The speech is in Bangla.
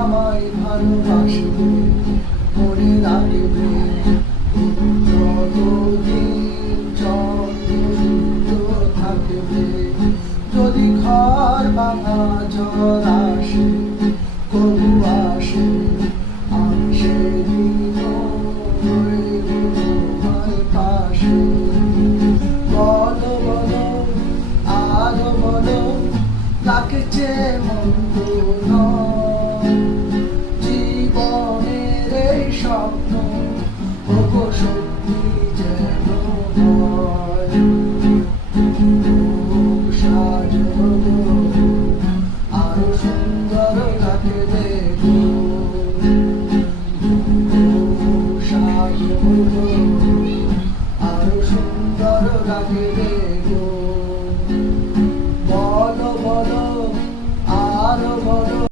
আমায় ভালোবাসবে, মনে রাখবে যতদিন চন্দ্র থাকবে। যদি ঘর ভাঙা ঝড় আসে, কবু আসে, আমি সেদিন রইব তোমার পাশে। বলো বলো আরো বলো, লাগছে মন্দ নয় জীবনের এই স্বপ্ন, ওগো সত্যি যেন হয়। সাজো আরো সুন্দর লাগবে গো, সাজো আরো সুন্দর লাগবে।